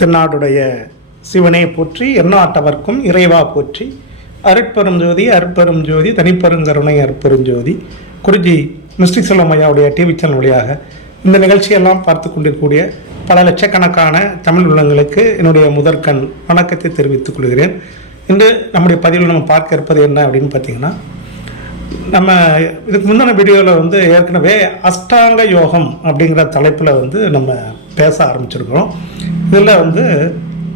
தென்னாடுடைய சிவனை போற்றி எண்ணாட்டவர்க்கும் இறைவா போற்றி அருட்பெரும் ஜோதி அருட்பெரும் ஜோதி தனிப்பெருங்கருணை அருட்பெரும் ஜோதி. குருஜி மிஸ்டிக் செல்வம் ஐயாவுடைய டிவி சேனல் வழியாக இந்த நிகழ்ச்சியெல்லாம் பார்த்து கொண்டிருக்கக்கூடிய பல லட்சக்கணக்கான தமிழ் உள்ளங்களுக்கு என்னுடைய முதற்கண் வணக்கத்தை தெரிவித்துக் கொள்கிறேன். இன்று நம்முடைய பதிவில் நம்ம பார்க்க இருப்பது என்ன அப்படின்னு பார்த்தீங்கன்னா நம்ம இதுக்கு முந்தின வீடியோவில் வந்து ஏற்கனவே அஷ்டாங்க யோகம் அப்படிங்கிற தலைப்பில் வந்து நம்ம பேச ஆரம்பிச்சிருக்கிறோம். இதில் வந்து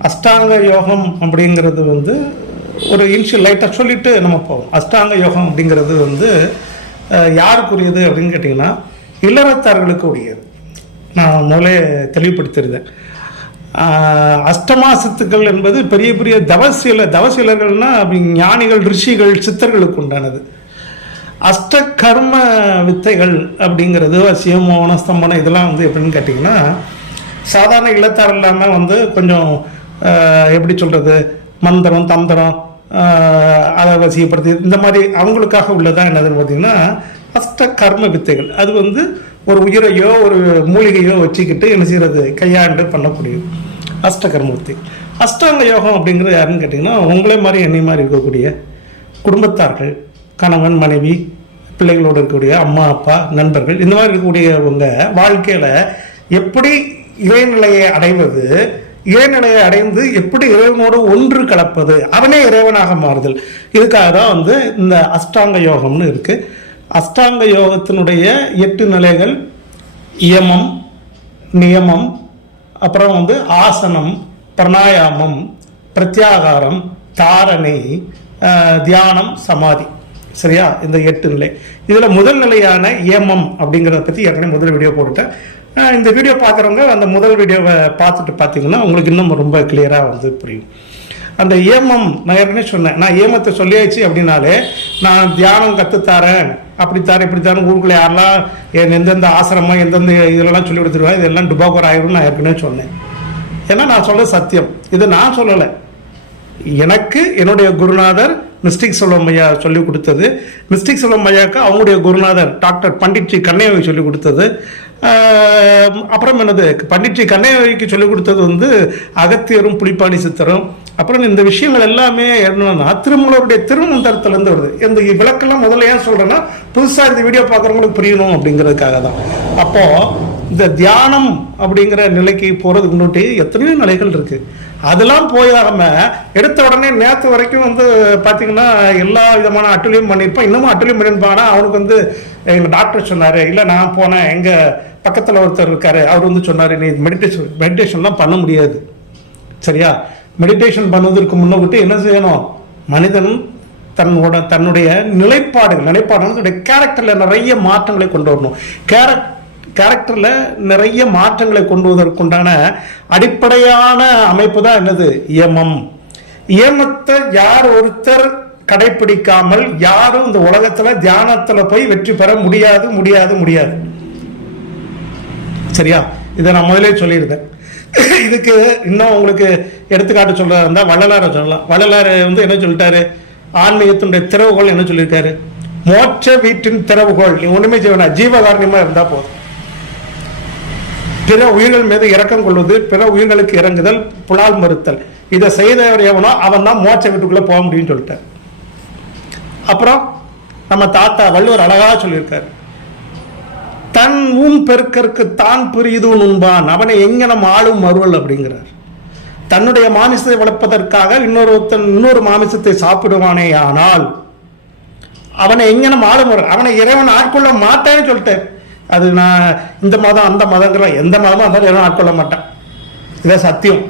அஷ்டாங்க யோகம் அப்படிங்கிறது வந்து ஒரு இன்ஷியல் லைட்டாக சொல்லிட்டு நம்ம போவோம். அஷ்டாங்க யோகம் அப்படிங்கிறது வந்து யாருக்குரியது அப்படின்னு கேட்டிங்கன்னா இல்லறத்தார்களுக்கு உரியது. நான் முதலே தெளிவுபடுத்திருந்தேன் அஷ்டமா அஷ்டமாசத்துக்கள் என்பது பெரிய பெரிய தவசீல அப்படி ஞானிகள் ரிஷிகள் சித்தர்களுக்கு உண்டானது. அஷ்ட கர்ம வித்தைகள் அப்படிங்கிறது வசியம் ஸ்தம்பனம் இதெல்லாம் வந்து எப்படின்னு கேட்டிங்கன்னா சாதாரண இல்லத்தார் இல்லாமல் வந்து கொஞ்சம் எப்படி சொல்கிறது மந்திரம் தந்திரம் அதை வசியப்படுத்தி இந்த மாதிரி அவங்களுக்காக உள்ளதான் என்னதுன்னு பார்த்தீங்கன்னா அஷ்ட கர்ம வித்தைகள். அது வந்து ஒரு உயிரையோ ஒரு மூலிகையோ வச்சுக்கிட்டு என்ன செய்யறது கையாண்டு பண்ணக்கூடியது. அஷ்ட கர்ம வித்தை. அஷ்டாங்க யோகம் அப்படிங்கிறது யாருன்னு கேட்டிங்கன்னா உங்களே மாதிரி என்னை மாதிரி இருக்கக்கூடிய குடும்பத்தார்கள் கணவன் மனைவி பிள்ளைகளோடு இருக்கக்கூடிய அம்மா அப்பா நண்பர்கள் இந்த மாதிரி இருக்கக்கூடியவங்க வாழ்க்கையில் எப்படி இறைநிலையை அடைவது இறைநிலையை அடைந்து எப்படி இறைவனோடு ஒன்று கலப்பது அவனே இறைவனாக மாறுதல். இதுக்காக தான் வந்து இந்த அஷ்டாங்க யோகம்னு இருக்கு. அஷ்டாங்க யோகத்தினுடைய எட்டு நிலைகள் இயமம் நியமம் அப்புறம் வந்து ஆசனம் பிரணாயாமம் பிரத்யாகாரம் தாரணை தியானம் சமாதி. சரியா? இந்த எட்டு நிலை. இதில் முதல் நிலையான ஏமம் அப்படிங்கிறத பற்றி ஏற்கனவே முதல் வீடியோ போட்டுட்டேன். இந்த வீடியோ பார்க்குறவங்க அந்த முதல் வீடியோவை பார்த்துட்டு பார்த்தீங்கன்னா உங்களுக்கு இன்னும் ரொம்ப கிளியராக வந்து புரியும். அந்த ஏமம் நான் ஏற்கனவே சொன்னேன். நான் ஏமத்தை சொல்லியாச்சு அப்படின்னாலே நான் தியானம் கற்றுத்தாரேன் அப்படி தாரேன் இப்படி தாரேன் ஊருக்குள்ள யாரெல்லாம் என் எந்தெந்த ஆசிரமம் எந்தெந்த இதெல்லாம் சொல்லி கொடுத்துருவா இதெல்லாம் டுபாக்கோர் ஆயிரும் நான் ஏற்கனவே சொன்னேன். ஏன்னா நான் சொல்ல சத்தியம். இது நான் சொல்லலை. எனக்கு என்னுடைய குருநாதர் மிஸ்டிக் செல்வம் ஐயா சொல்லி கொடுத்தது. மிஸ்டிக் செல்வம் ஐயாவுக்கு அவங்களுடைய குருநாதர் டாக்டர் பண்டிட் ஜி கண்ணையாவை சொல்லி கொடுத்தது. அப்புறம் என்னது? பண்டிட்ரி ஜி சொல்லிக் கொடுத்தது வந்து அகத்தியரும் புலிப்பாணி சித்தரும். அப்புறம் இந்த விஷயங்கள் எல்லாமே என்னன்னா திருமலருடைய திருமந்திரத்திலேருந்து வருது. இந்த விளக்கெல்லாம் முதல்ல ஏன் சொல்கிறேன்னா புதுசாக இந்த வீடியோ பார்க்குறவங்களுக்கு புரியணும் அப்படிங்கிறதுக்காக தான். அப்போது இந்த தியானம் அப்படிங்கிற நிலைக்கு போகிறதுக்கு முன்னாடி எத்தனையோ நிலைகள் இருக்குது அதெல்லாம் போயாமல் எடுத்த உடனே நேற்று வரைக்கும் வந்து பார்த்திங்கன்னா எல்லா விதமான அட்டுலியும் பண்ணியிருப்பான் இன்னமும் அட்டுலியும் பண்ணியிருப்பானா. அவனுக்கு வந்து எங்கள் டாக்டர் சொன்னார் இல்லை நான் போனேன். எங்கள் பக்கத்தில் ஒருத்தர் இருக்காரு அவர் வந்து சொன்னார் நீ மெடிடேஷன் மெடிடேஷன்லாம் பண்ண முடியாது. சரியா? மெடிடேஷன் பண்ணுவதற்கு முன்னோக்கிட்டு என்ன செய்யணும்? மனிதன் தன்னோட தன்னுடைய நிலைப்பாடுகள் நிலைப்பாடுகள் தன்னுடைய நிறைய மாற்றங்களை கொண்டு வரணும். கேரக் கேரக்டரில் நிறைய மாற்றங்களை கொண்டு வருவதற்குண்டான அடிப்படையான அமைப்பு தான் என்னது? இயமம் இயமத்தை யார் ஒருத்தர் கடைபிடிக்காமல் யாரும் இந்த உலகத்தில் தியானத்தில் போய் வெற்றி பெற முடியாது முடியாது முடியாது. சரியா? இதை நான் முதலே சொல்லியிருந்தேன். இதுக்கு இன்னும் உங்களுக்கு எடுத்துக்காட்டு சொல்கிறதா இருந்தால் வள்ளலாரை சொல்லலாம். வள்ளலார் வந்து என்ன சொல்லிட்டாரு? ஆன்மீகத்தினுடைய திறவுகோள் என்ன சொல்லியிருக்காரு? மோட்ச வீட்டின் திறவுகோள். நீ ஒன்றுமே செய்வனா ஜீவகாரணியமாக இருந்தால் போதும். பிற உயிர்கள் மீது இறக்கம் கொள்வது பிற உயிர்களுக்கு இறங்குதல் புலால் மறுத்தல். இதை செய்தவர் எவனோ அவன் தான் மோட்ச வீட்டுக்குள்ளே போக முடியும்னு சொல்லிட்டார். அப்புறம் நம்ம தாத்தா வள்ளுவர் அழகாக சொல்லியிருக்காரு. தன் ஊன் பெருக்கற்கு தான் பிரியுதுன் உண்பான். அவனை எங்கனம் ஆளும் மறுவல் அப்படிங்கிறார். தன்னுடைய மாமிசத்தை வளர்ப்பதற்காக இன்னொருத்தன் இன்னொரு மாமிசத்தை சாப்பிடுவானே ஆனால் அவனை எங்கனம் ஆளும் அவனை இறைவன் ஆட்கொள்ள மாட்டேன்னு சொல்லிட்டேன் அது நான் இந்த மதம் அந்த மதங்கிற எந்த மதமும் அந்த இறைவன் ஆட்கொள்ள மாட்டான். இதை சத்தியம்.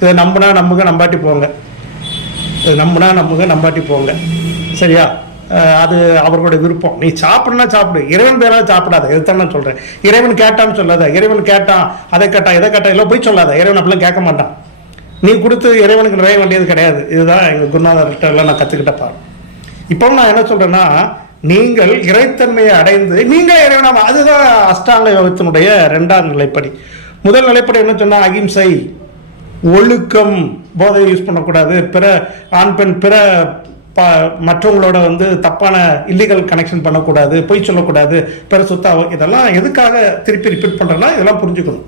இதை நம்பினா நம்புங்க நம்பாட்டி போங்க. இதை நம்பினா நம்புங்க நம்பாட்டி போங்க. சரியா? அது அவர்களுடைய விருப்பம். நீ சாப்பிடனா சாப்பிடு. இறைவன் பேராக சாப்பிடாத. இதுதான் நான் சொல்கிறேன் இறைவன் கேட்டான்னு சொல்லாத. இறைவன் கேட்டான் அதை கேட்டான் இதை கேட்டான் இல்லை போய் சொல்லாத. இறைவன் அப்படிலாம் கேட்க மாட்டான். நீ கொடுத்து இறைவனுக்கு நிறைய வேண்டியது கிடையாது. இதுதான் எங்கள் குருநாதர்கிட்ட எல்லாம் நான் கற்றுக்கிட்ட பாரு இப்போ நான் என்ன சொல்கிறேன்னா நீங்கள் இறைத்தன்மையை அடைந்து நீங்கள் இறைவனாக அதுதான் அஷ்டாங்க யோகத்தினுடைய ரெண்டாம் நிலைப்படி. முதல் நிலைப்படி என்ன சொன்னால் அகிம்சை ஒழுக்கம். போதையை யூஸ் பண்ணக்கூடாது. பிற ஆண் பெண் பிற ப மற்றவங்களோட வந்து தப்பான இல்லீகல் கனெக்ஷன் பண்ணக்கூடாது பொய் சொல்லக்கூடாது பிற சொத்தா இதெல்லாம் எதுக்காக திருப்பி ரிப்பீட் பண்ணுறேன்னா இதெல்லாம் புரிஞ்சுக்கணும்.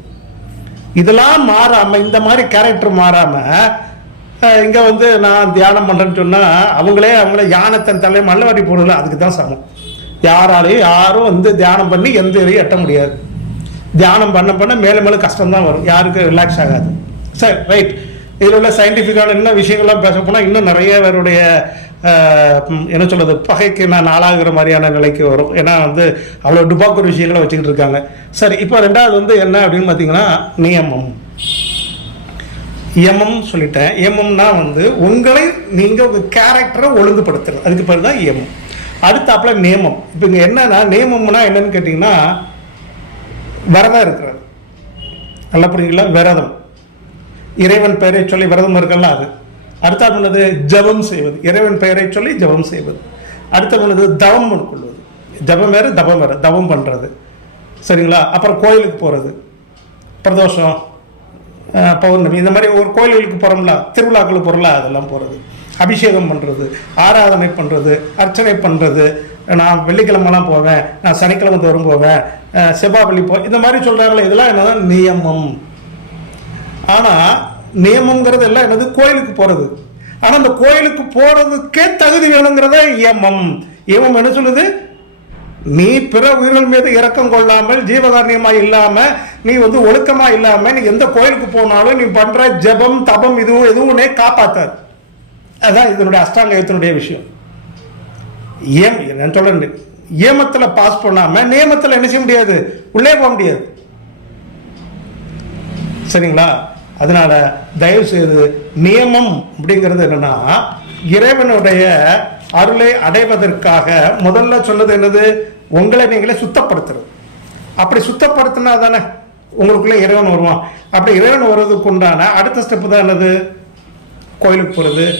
இதெல்லாம் மாறாமல் இந்த மாதிரி கேரக்டர் மாறாமல் இங்கே வந்து நான் தியானம் பண்ணுறேன்னு சொன்னால் அவங்களே அவங்கள யானத்தன் தன் தலை மல்லவாரி அதுக்கு தான் சமம். யாராலையும் யாரும் வந்து தியானம் பண்ணி எந்த இதையும் எட்ட முடியாது. தியானம் பண்ண பண்ண மேலும் மேலும் கஷ்டம் தான் வரும். யாருக்கும் ரிலாக்ஸ் ஆகாது. சரி ரைட் இதில் உள்ள சயின்டிஃபிக்கான என்ன விஷயங்கள்லாம் பேச போனால் இன்னும் நிறைய பேருடைய என்ன சொல்றது பகைக்கு நான் ஆளாகிற மாதிரியான நிலைக்கு வரும். ஏன்னா வந்து அவ்வளோ டுபாக்கூர் விஷயங்களை வச்சுக்கிட்டு இருக்காங்க. சரி இப்போ ரெண்டாவது வந்து என்ன அப்படின்னு பார்த்தீங்கன்னா நியமம். இயமம் சொல்லிட்டேன். இயமம்னா வந்து உங்களை நீங்கள் உங்கள் கேரக்டரை ஒழுங்குபடுத்துறது. அதுக்கு பேர் தான் எம்எம் அடுத்தாப்புல நியமம் இப்போ இங்கே என்னன்னா நியமம்னா என்னன்னு கேட்டிங்கன்னா விரதம் இருக்கிறது. நல்லா புரியுங்களா விரதம். இறைவன் பெயரை சொல்லி விரதம் இருக்கலாம் அது. அடுத்த என்னது ஜபம் செய்வது. இறைவன் பெயரை சொல்லி ஜபம் செய்வது. அடுத்த என்னது தவம் கொள்வது ஜபம் வேறு தபம் வேறு. தவம் பண்ணுறது சரிங்களா? அப்புறம் கோயிலுக்கு போகிறது பிரதோஷம் பௌர்ணமி இந்த மாதிரி ஒரு கோயில்களுக்கு போகிறோம்ல திருவிழாக்களுக்கு போகிறோம்ல அதெல்லாம் போகிறது அபிஷேகம் பண்ணுறது ஆராதனை பண்ணுறது அர்ச்சனை பண்ணுறது நான் வெள்ளிக்கிழமெல்லாம் போவேன் நான் சனிக்கிழமை தோறும் போவேன் செவ்வாய் செவ்வாய் போ இந்த மாதிரி சொல்கிறாங்களே இதெல்லாம் என்னதான் நியமம். ஆனால் நியமங்கிறது எல்லாம் என்னது? கோயிலுக்கு போகிறது ஆனால் அந்த கோயிலுக்கு போகிறதுக்கே தகுதி வேணுங்கிறத ஏமம் ஏமம் என்ன சொல்லுது? நீ பிற உயிர்கள் மீது இரக்கம் கொள்ளாமல் ஜீவகாரணியமாக இல்லாம நீ வந்து ஒழுக்கமா இல்லாம நீ எந்த கோயிலுக்கு போனாலும் நீ பண்ற ஜெபம் தபம் இதுவும் எதுவும் உன்னை காப்பாத்தாது. அதான் இதனுடைய அஷ்டாங்கத்தினுடைய விஷயம். ஏம் நான் சொல்றேன். ஏமத்துல பாஸ் பண்ணாம நியமத்துல என்ன செய்ய முடியாது? உள்ளே போக முடியாது. சரிங்களா? அதனால் தயவுசெய்து நியமம் அப்படிங்கிறது என்னன்னா இறைவனுடைய அருளை அடைவதற்காக முதல்ல சொன்னது என்னது? உங்களை நீங்களே சுத்தப்படுத்துறது. அப்படி சுத்தப்படுத்தினா தானே உங்களுக்குள்ளே இறைவன் வருவான். அப்படி இறைவன் வர்றதுக்கு உண்டான அடுத்த ஸ்டெப்பு தான் என்னது? கோயிலுக்கு போகிறது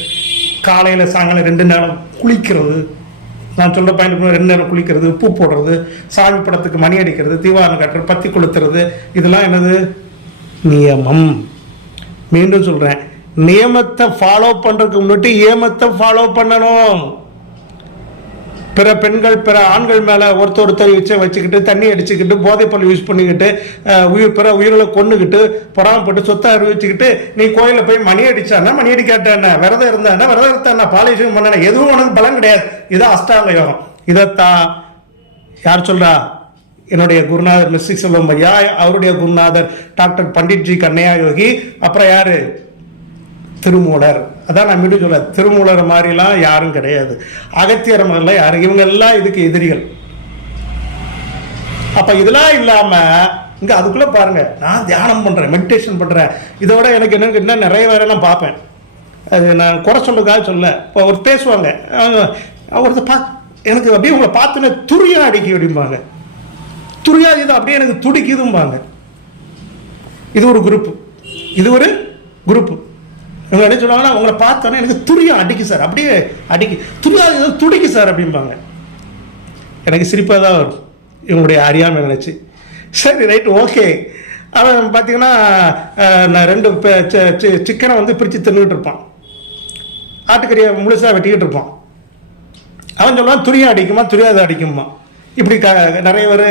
காலையில் சாயங்காலம் ரெண்டு நேரம் குளிக்கிறது. நான் சொல்கிற பையனுக்கு ரெண்டு நேரம் குளிக்கிறது உப்பு போடுறது சாமி படத்துக்கு மணி அடிக்கிறது தீவாரம் கட்டுறது பத்தி கொளுத்துறது இதெல்லாம் என்னது? நியமம். மீண்டும் சொல்றேன். நியமத்தை ஃபாலோ பண்றதுக்கு முன்னாடி ஏமத்தை ஃபாலோ பண்ணணும். பிற பெண்கள் பிற ஆண்கள் மேல ஒருத்தர் ஒருத்தர் வச்சு வச்சுக்கிட்டு தண்ணி அடிச்சுக்கிட்டு போதைப்பொருள் யூஸ் பண்ணிக்கிட்டு உயிர் பிற உயிர்களை கொண்டுக்கிட்டு பொறாமப்பட்டு சொத்தை அறிவிச்சுக்கிட்டு நீ கோயிலில் போய் மணி அடிச்சானா மணி அடிக்காட்டான விரதம் இருந்தானா விரதம் இருந்தா பாலிஷன் பண்ண எதுவும் உனக்கு பலம் கிடையாது. இதான் அஷ்டாங்க யோகம். இதைத்தான் யார் சொல்றா? என்னுடைய குருநாதர் மிஸ்டிக் செல்வம் ஐயா அவருடைய குருநாதர் டாக்டர் பண்டிட்ஜி கண்ணையா யோகி அப்புறம் யாரு? திருமூலர். அதான் நான் மீண்டும் சொல்ல திருமூலர் மாதிரிலாம் யாரும் கிடையாது. அகத்தியர் மாதிரிலாம் யாரும் இவங்க எல்லாம் இதுக்கு எதிரிகள். அப்ப இதெல்லாம் இல்லாம இங்க அதுக்குள்ள பாருங்க நான் தியானம் பண்றேன் மெடிடேஷன் பண்றேன். இதோட எனக்கு என்ன இன்னும் நிறைய வேற நான் பார்ப்பேன். அது நான் குறை சொல்லுக்காக சொல்ல இப்போ ஒரு பேசுவாங்க. ஒருத்தர் பா எனக்கு அப்படியே உங்களை பார்த்துன்னு துரியா அடிக்க அப்படிம்பாங்க துரியாது இது அப்படியே எனக்கு துடிக்குதும்பாங்க. இது ஒரு குரூப் இது ஒரு குரூப் இவங்க என்ன சொல்லுவாங்கன்னா உங்களை பார்த்தோன்னே எனக்கு துரியம் அடிக்கு சார். அப்படியே அடிக்கு. துரியாது ஏதோ துடிக்கு சார் அப்படிம்பாங்க. எனக்கு சிரிப்பாக தான் வரும். இவங்களுடைய அறியாமை நினச்சி. சரி ரைட் ஓகே அவன் பார்த்தீங்கன்னா நான் ரெண்டு சிக்கனை வந்து பிரித்து தின்னுக்கிட்டு இருப்பான். ஆட்டுக்கறியை முழுசாக வெட்டிக்கிட்டு இருப்பான். அவன் சொல்லுவான் துரியம் அடிக்குமா துரியாத அடிக்குமா? இப்படி க நிறைய பேர்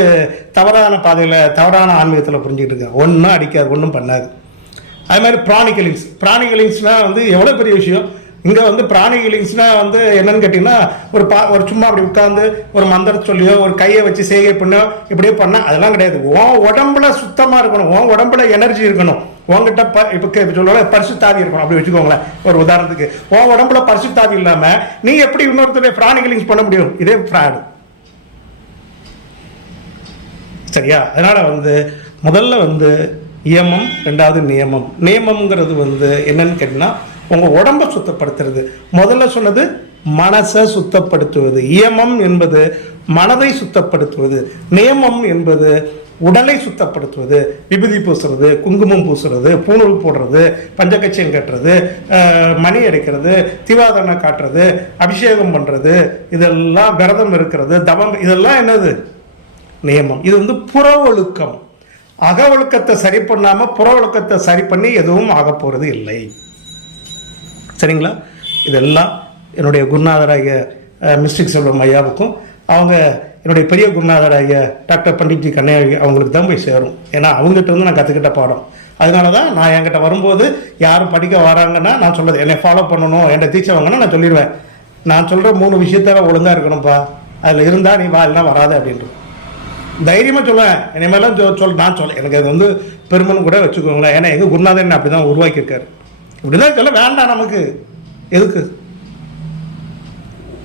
தவறான பாதையில் தவறான ஆன்மீகத்தில் புரிஞ்சுக்கிட்டு இருக்காங்க. ஒன்றும் அடிக்காது ஒன்றும் பண்ணாது. அது மாதிரி பிராணிகலிங்ஸ் பிராணிகலிங்ஸ்னால் வந்து எவ்வளோ பெரிய விஷயம்? இங்கே வந்து பிராணிகலிங்ஸ்னால் வந்து என்னன்னு கேட்டிங்கன்னா ஒரு பா ஒரு சும்மா அப்படி உட்காந்து ஒரு மந்திரம் சொல்லியோ ஒரு கையை வச்சு சேகை பண்ணோ இப்படியோ பண்ணால் அதெல்லாம் கிடையாது. உன் உடம்புல சுத்தமாக இருக்கணும். உன் உடம்புல எனர்ஜி இருக்கணும். உங்ககிட்ட ப இப்போ சொல்லுவாங்க பரிசுத்தாவி இருக்கணும். அப்படி வச்சுக்கோங்களேன் ஒரு உதாரணத்துக்கு. உன் உடம்புல பரிசு பரிசுத்தாவி இல்லாமல் நீ எப்படி இன்னொருத்தருடைய பிராணிகலிங்ஸ் பண்ண முடியும்? இதே ஃப்ராடு சரியா? அதனால் வந்து முதல்ல வந்து இயமம் ரெண்டாவது நியமம். நியமம்ங்கிறது வந்து என்னன்னு கேட்டிங்கன்னா உங்கள் உடம்ப சுத்தப்படுத்துறது. முதல்ல சொன்னது மனசை சுத்தப்படுத்துவது. இயமம் என்பது மனதை சுத்தப்படுத்துவது. நியமம் என்பது உடலை சுத்தப்படுத்துவது. விபூதி பூசுறது குங்குமம் பூசுறது பூணூல் போடுறது பஞ்சகச்சயம் கட்டுறது மணி அடிக்கிறது திவாதனை காட்டுறது அபிஷேகம் பண்ணுறது இதெல்லாம் விரதம் இருக்கிறது தவம் இதெல்லாம் என்னது? நியமம். இது வந்து புற ஒழுக்கம் அக ஒழுக்கத்தை சரி பண்ணாமல் புற ஒழுக்கத்தை சரி பண்ணி எதுவும் ஆக போகிறது இல்லை. சரிங்களா? இதெல்லாம் என்னுடைய குருநாதராகிய மிஸ்டிக் செல்வம் ஐயாவுக்கும் அவங்க என்னுடைய பெரிய குருநாதராகிய டாக்டர் பண்டிட்ஜி கண்ணையா அவங்களுக்கு தான் போய் சேரும். ஏன்னா அவங்ககிட்ட இருந்து நான் கற்றுக்கிட்ட பாடம். அதனால தான் நான் என்கிட்ட வரும்போது யாரும் படிக்க வராங்கன்னா நான் சொல்கிறது என்னை ஃபாலோ பண்ணணும் என்னை டீச்சவங்கன்னா நான் சொல்லிடுவேன் நான் சொல்கிற மூணு விஷயத்தால ஒழுங்காக இருக்கணும்ப்பா அதில் இருந்தால் நீ வா இல்லைன்னா வராது அப்படின்ட்டு. தைரியமாக சொல்லுவேன் இனிமேலாம் சொல் சொல் நான் சொல்ல எனக்கு அது வந்து பெருமைன்னு கூட வச்சுக்கோங்களேன். ஏன்னா எங்கள் குருநாதன் அப்படி தான் உருவாக்கியிருக்காரு. இப்படி தான் சொல்ல வேண்டாம் நமக்கு. எதுக்கு?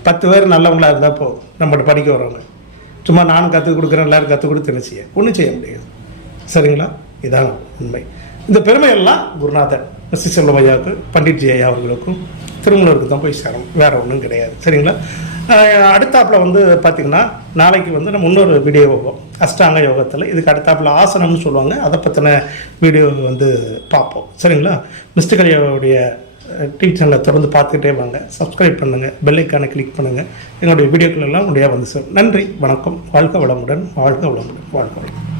பத்து பேர் நல்லவங்களாக இருந்தால் போதும் நம்மகிட்ட படிக்க வரவங்க. சும்மா நானும் கற்றுக் கொடுக்குறேன் எல்லாரும் கற்றுக் கொடுத்து என்ன செய்ய? ஒன்றும் செய்ய முடியாது. சரிங்களா? இதான் உண்மை. இந்த பெருமையெல்லாம் குருநாதன் எஸ் செல்வம் ஐயாவுக்கு பண்டிட்ஜி ஐயா அவர்களுக்கும் திருமணருக்கு தான் போய் சேரும் வேறு ஒன்றும் கிடையாது. சரிங்களா? அடுத்தாப்பில் வந்து பார்த்திங்கன்னா நாளைக்கு வந்து நம்ம இன்னொரு வீடியோ அஷ்டாங்க யோகத்தில். இதுக்கு அடுத்தாப்பில் ஆசனம்னு சொல்லுவாங்க. அதை பற்றின வீடியோ வந்து பார்ப்போம். சரிங்களா? மிஸ்டர் யோகாவுடைய டிவி சேனலை தொடர்ந்து பார்த்துக்கிட்டே வாங்க. சப்ஸ்கிரைப் பண்ணுங்கள் பெல்லைக்கான கிளிக் பண்ணுங்கள் எங்களுடைய வீடியோக்கள் எல்லாம் உடைய வந்து சார் நன்றி. வணக்கம். வாழ்க வளமுடன். வாழ்க வளமுடன். வாழ்க வளமுடன்.